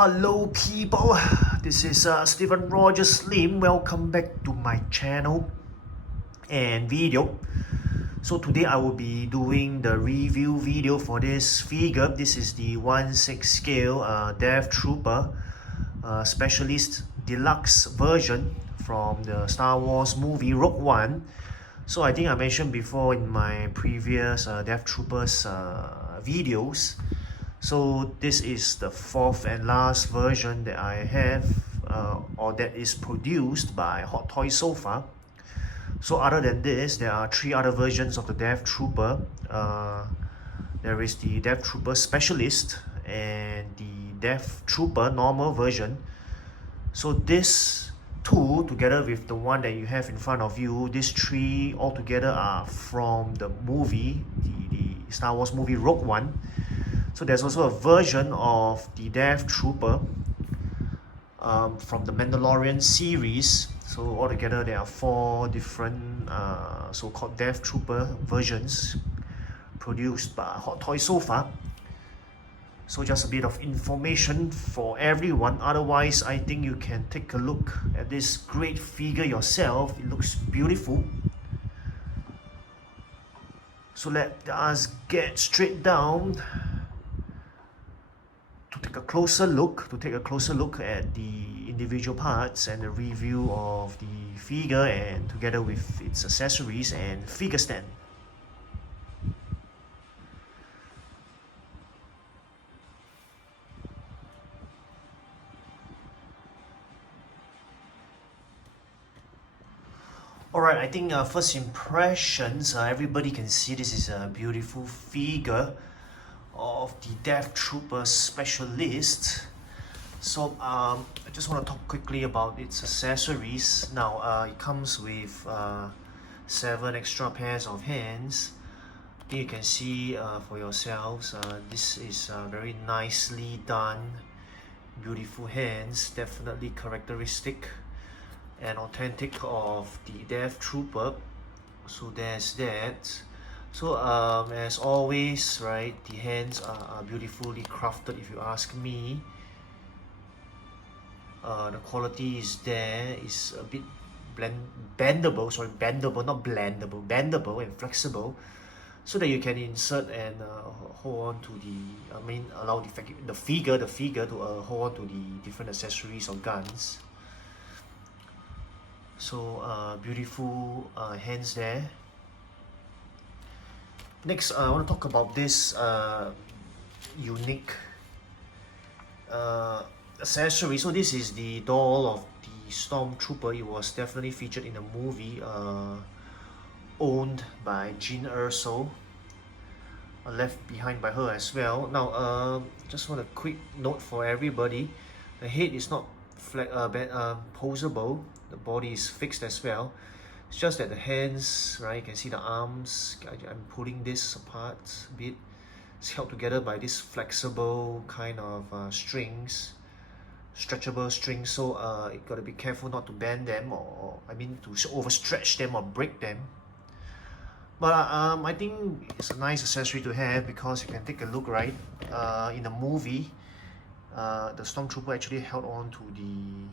Hello people, this is Stephen Roger Slim. Welcome back to my channel and video. So today I will be doing the review video for this figure. This is the 1/6 scale Death Trooper Specialist Deluxe version from the Star Wars movie Rogue One. So I think I mentioned before in my previous Death Troopers videos. So this is the fourth and last version that I have or that is produced by Hot Toys so far. So other than this, there are three other versions of the Death Trooper. There is the Death Trooper Specialist and the Death Trooper normal version. So this two together with the one that you have in front of you, these three altogether are from the movie, the Star Wars movie Rogue One. So there's also a version of the Death Trooper from the Mandalorian series. So altogether there are four different so-called Death Trooper versions produced by Hot Toys so far. So just a bit of information for everyone. Otherwise, I think you can take a look at this great figure yourself. It looks beautiful. So let us get straight down to take a closer look at the individual parts and the review of the figure and together with its accessories and figure stand. Alright, I think first impressions, everybody can see this is a beautiful figure of the Death Trooper Specialist. So I just want to talk quickly about its accessories. Now it comes with 7 extra pairs of hands. I think you can see for yourselves, this is very nicely done, beautiful hands, definitely characteristic and authentic of the Death Trooper. So there's that. So as always, right, the hands are beautifully crafted if you ask me. The quality is there, is a bit bendable and flexible, so that you can insert and hold on to the, allow the figure to hold on to the different accessories or guns. So beautiful hands there. Next, I want to talk about this unique accessory. So this is the doll of the Stormtrooper. It was definitely featured in the movie, owned by Jean Erso, left behind by her as well. Now, just want a quick note for everybody. The head is not posable. The body is fixed as well. It's just that the hands, right, you can see the arms, I'm pulling this apart a bit. It's held together by this flexible kind of strings, stretchable strings, so you gotta be careful not to bend them or to overstretch them or break them. But I think it's a nice accessory to have because you can take a look, right, in the movie, the Stormtrooper actually held on to the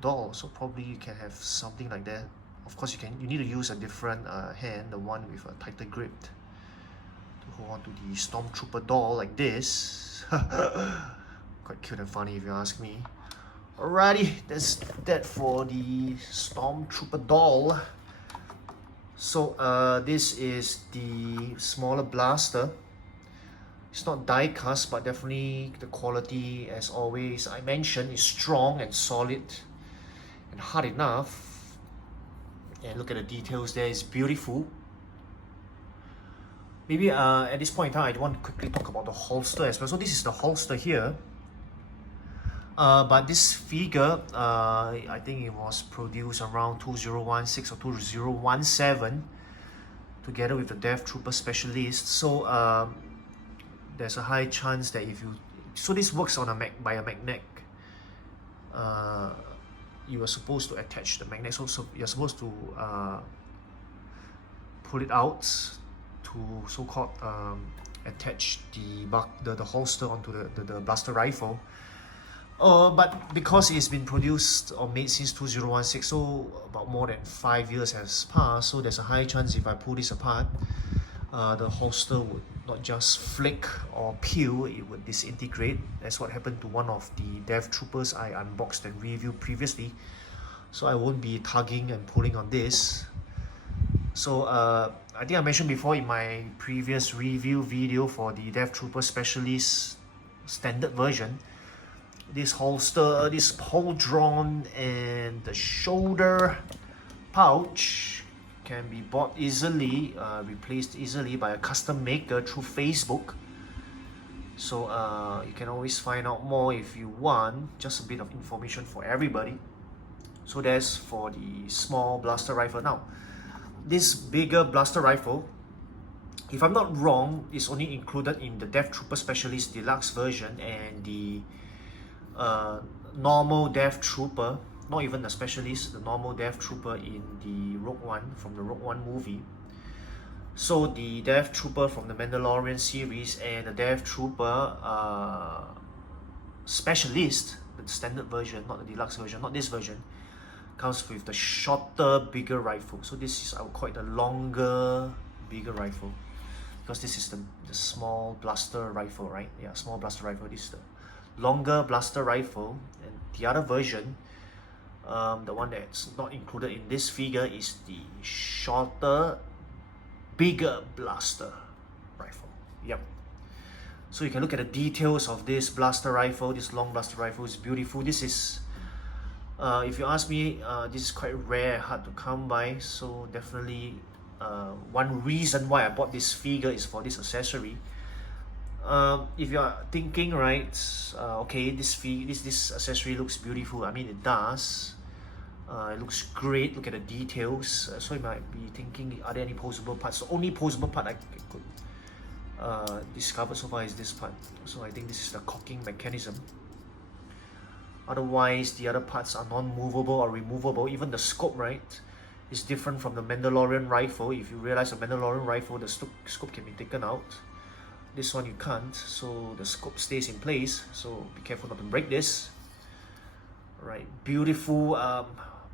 doll, so probably you can have something like that. Of course, you need to use a different hand, the one with a tighter grip, to hold on to the Stormtrooper doll like this. Quite cute and funny if you ask me. Alrighty, that's that for the Stormtrooper doll. So this is the smaller blaster. It's not die cast, but definitely the quality, as always I mentioned, is strong and solid and hard enough. And look at the details there, it's beautiful. Maybe at this point in time I want to quickly talk about the holster as well. So this is the holster here. But this figure, I think it was produced around 2016 or 2017 together with the Death Trooper Specialist. So there's a high chance that if you, so this works on by a magnet. You are supposed to attach the magnet, so you're supposed to pull it out to so-called attach the holster onto the blaster rifle. But because it's been produced or made since 2016, so about more than 5 years has passed, so there's a high chance if I pull this apart, the holster would not just flick or peel, it would disintegrate. That's what happened to one of the Dev Troopers I unboxed and reviewed previously. So I won't be tugging and pulling on this. So I think I mentioned before in my previous review video for the Dev Trooper Specialist standard version, this holster, this pauldron, and the shoulder pouch can be bought easily, replaced easily by a custom maker through Facebook. So you can always find out more if you want, just a bit of information for everybody. So that's for the small blaster rifle. Now, this bigger blaster rifle, if I'm not wrong, is only included in the Dev Trooper Specialist Deluxe version and the normal Dev Trooper, not even the Specialist, the normal Dev Trooper in the Rogue One, from the Rogue One movie. So the Dev Trooper from the Mandalorian series and the Dev Trooper Specialist, the standard version, not the Deluxe version, not this version, comes with the shorter, bigger rifle. So this is, I would call it the longer, bigger rifle, because this is the small blaster rifle, right? Yeah, small blaster rifle. This is the longer blaster rifle, and the other version, the one that's not included in this figure, is the shorter, bigger blaster rifle. Yep. So you can look at the details of this blaster rifle. This long blaster rifle is beautiful. This is, if you ask me, this is quite rare, hard to come by. So definitely, one reason why I bought this figure is for this accessory. If you are thinking, right, okay, this accessory looks beautiful. I mean, it does. It looks great. Look at the details. So you might be thinking, are there any posable parts? The only posable part I could discover so far is this part. So I think this is the cocking mechanism. Otherwise, the other parts are non-movable or removable. Even the scope, right, is different from the Mandalorian rifle. If you realize the Mandalorian rifle, the scope can be taken out. This one you can't, so the scope stays in place. So be careful not to break this. Right, beautiful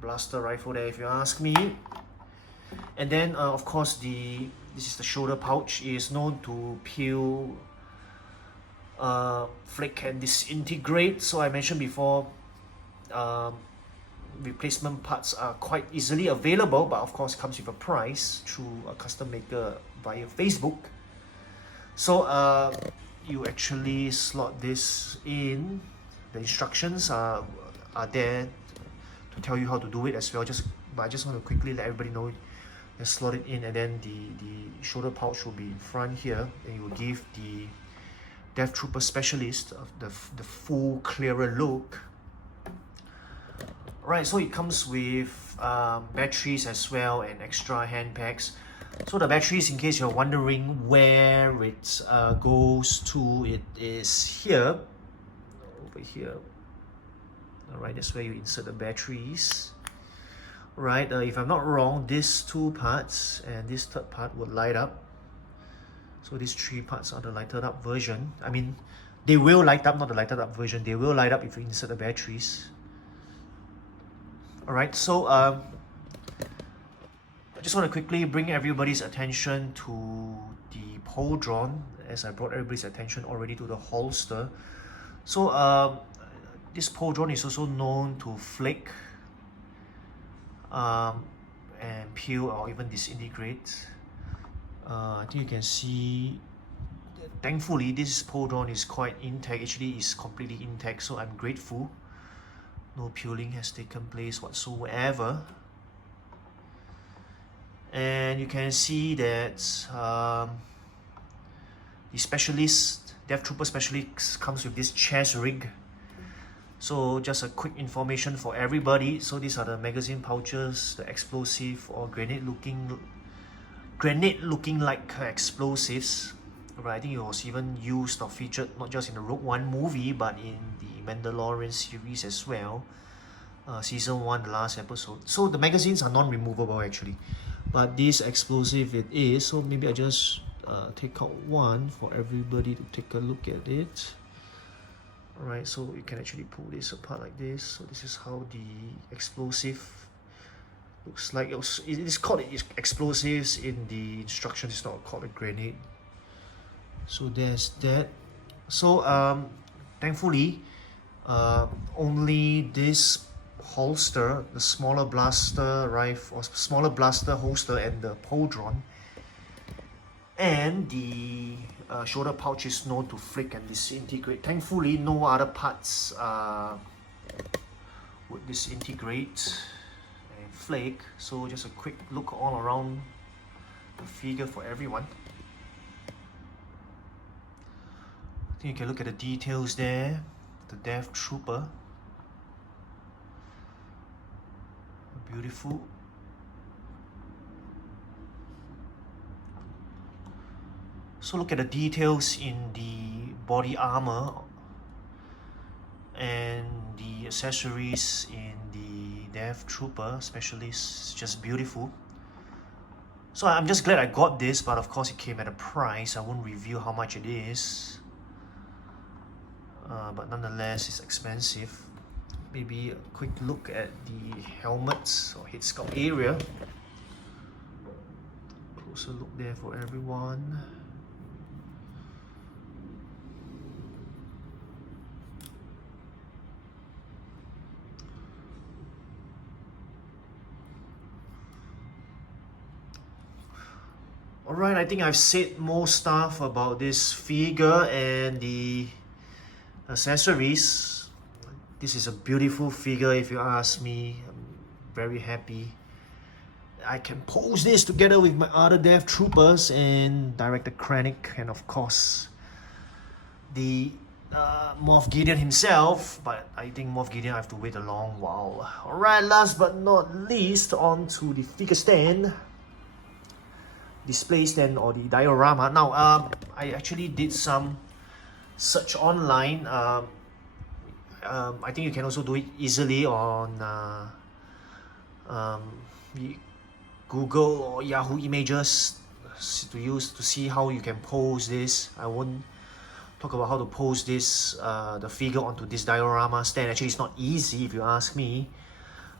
blaster rifle there, if you ask me. And then, of course, this is the shoulder pouch. It is known to peel, flick, and disintegrate. So I mentioned before, replacement parts are quite easily available, but of course comes with a price through a custom maker via Facebook. So you actually slot this in. The instructions are there to tell you how to do it as well. But I just want to quickly let everybody know. Just slot it in, and then the shoulder pouch will be in front here, and you will give the Dev Trooper Specialist the full clearer look. Right, so it comes with batteries as well and extra hand packs. So the batteries, in case you're wondering where it goes to, it is here, over here. Alright, that's where you insert the batteries. Right, if I'm not wrong, these two parts and this third part would light up. So these three parts are the lighted up version. I mean, they will light up, not the lighted up version. They will light up if you insert the batteries. Alright, so I just want to quickly bring everybody's attention to the pauldron, as I brought everybody's attention already to the holster. So this pauldron is also known to flick and peel or even disintegrate. I think you can see, thankfully this pauldron is quite intact. Actually, is completely intact, so I'm grateful. No peeling has taken place whatsoever. And you can see that the Specialist, Dev Trooper Specialist, comes with this chest rig. So just a quick information for everybody. So these are the magazine pouches, the explosive or grenade looking like explosives. Right, I think it was even used or featured not just in the Rogue One movie, but in the Mandalorian series as well. Season 1, the last episode. So the magazines are non-removable actually, but this explosive it is. So maybe I just take out one for everybody to take a look at it. Alright, so you can actually pull this apart like this. So this is how the explosive looks like. It is called explosives in the instructions. It's not called a grenade. So there's that. So thankfully, only this holster, the smaller blaster rifle or smaller blaster holster, and the pauldron and the shoulder pouch is known to flick and disintegrate. Thankfully, no other parts would disintegrate and flake. So just a quick look all around the figure for everyone. I think you can look at the details there. The Death Trooper. Beautiful. So look at the details in the body armor and the accessories in the Death Trooper, especially. It's just beautiful. So I'm just glad I got this, but of course it came at a price. I won't reveal how much it is. But nonetheless, it's expensive. Maybe a quick look at the helmets or head sculpt area. Closer look there for everyone. Alright, I think I've said most stuff about this figure and the accessories. This is a beautiful figure if you ask me. I'm very happy. I can pose this together with my other Death Troopers and Director Krennic, and of course the Moff Gideon himself, but I think Moff Gideon I have to wait a long while. Alright, last but not least, on to the figure stand. Display stand or the diorama. Now I actually did some search online. I think you can also do it easily on Google or Yahoo Images to see how you can pose this. I won't talk about how to pose this the figure onto this diorama stand. Actually, it's not easy if you ask me.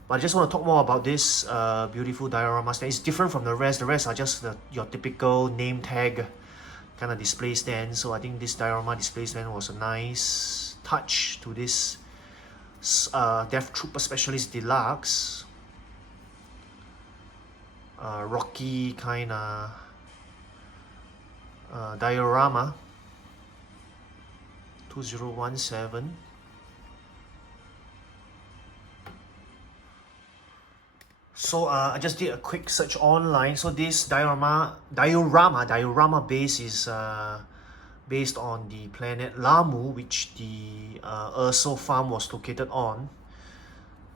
But I just want to talk more about this beautiful diorama stand. It's different from the rest. The rest are just your typical name tag kind of display stand. So I think this diorama display stand was a nice touch to this Death Trooper Specialist Deluxe. Rocky kind of diorama 2017. So I just did a quick search online. So this diorama base is based on the planet Lamu, which the Urso farm was located on.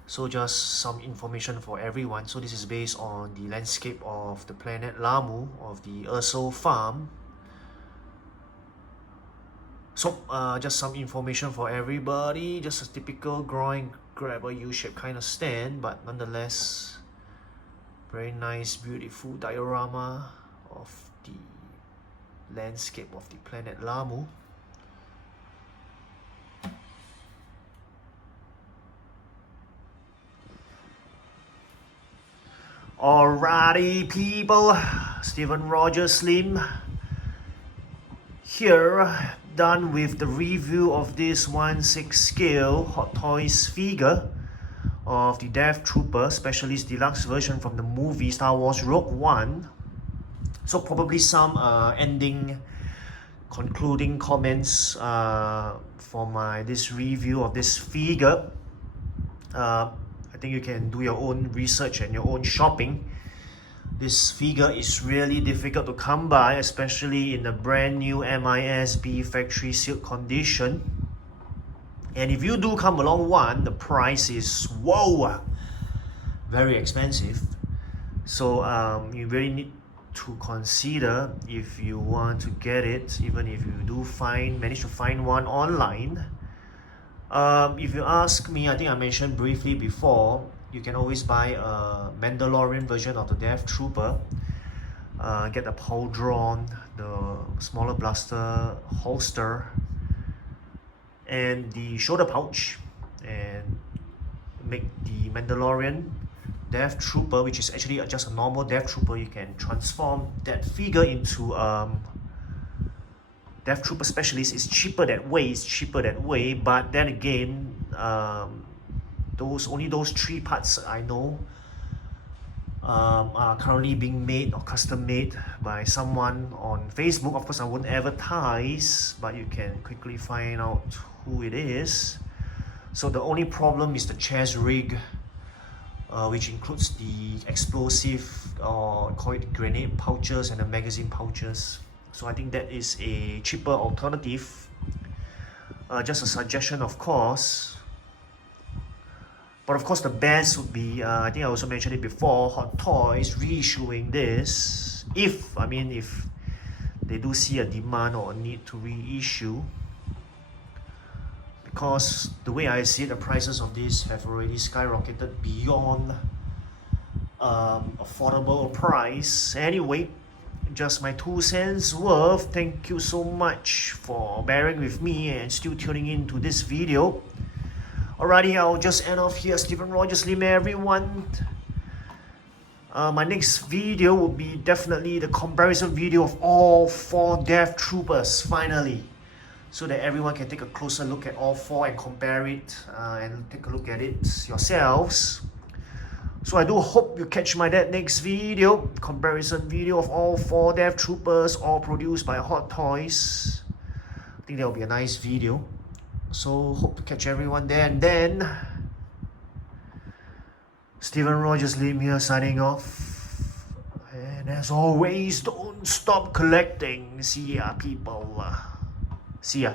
So just some information for everyone. So this is based on the landscape of the planet Lamu of the Urso farm. So just some information for everybody. Just a typical groin grabber U-shaped kind of stand, but nonetheless very nice, beautiful diorama of the landscape of the planet Lamu. Alrighty people, Stephen Roger Slim here, done with the review of this 1/6 scale Hot Toys figure of the Death Trooper Specialist Deluxe version from the movie Star Wars Rogue One. So probably some concluding comments for this review of this figure. I think you can do your own research and your own shopping. This figure is really difficult to come by, especially in the brand new MISB factory sealed condition. And if you do come along one, the price is whoa, very expensive. So you really need to consider if you want to get it, even if you do manage to find one online. If you ask me, I think I mentioned briefly before, you can always buy a Mandalorian version of the Death Trooper. Get the pauldron, the smaller blaster holster, and the shoulder pouch, and make the Mandalorian Death Trooper, which is actually just a normal Death Trooper. You can transform that figure into Death Trooper Specialist. Is cheaper that way, but then again, only those 3 parts I know are currently being made or custom made by someone on Facebook. Of course, I won't advertise, but you can quickly find out who it is. So the only problem is the chest rig, which includes the explosive, or call it grenade pouches, and the magazine pouches. So I think that is a cheaper alternative. Just a suggestion, of course. But of course, the best would be, I think I also mentioned it before, Hot Toys reissuing this. If they do see a demand or a need to reissue. Because the way I see it, the prices of this have already skyrocketed beyond affordable price. Anyway, just my 2 cents worth. Thank you so much for bearing with me and still tuning in to this video. Alrighty, I'll just end off here. Stephen Rogers Lim, everyone. My next video will be definitely the comparison video of all 4 Death Troopers, finally. So that everyone can take a closer look at all 4 and compare it, and take a look at it yourselves. So I do hope you catch my next video, comparison video of all 4 Death Troopers, all produced by Hot Toys. I think that will be a nice video. So hope to catch everyone there. And then Stephen Rogers Lim here, signing off. And as always, don't stop collecting. See ya, people. See ya.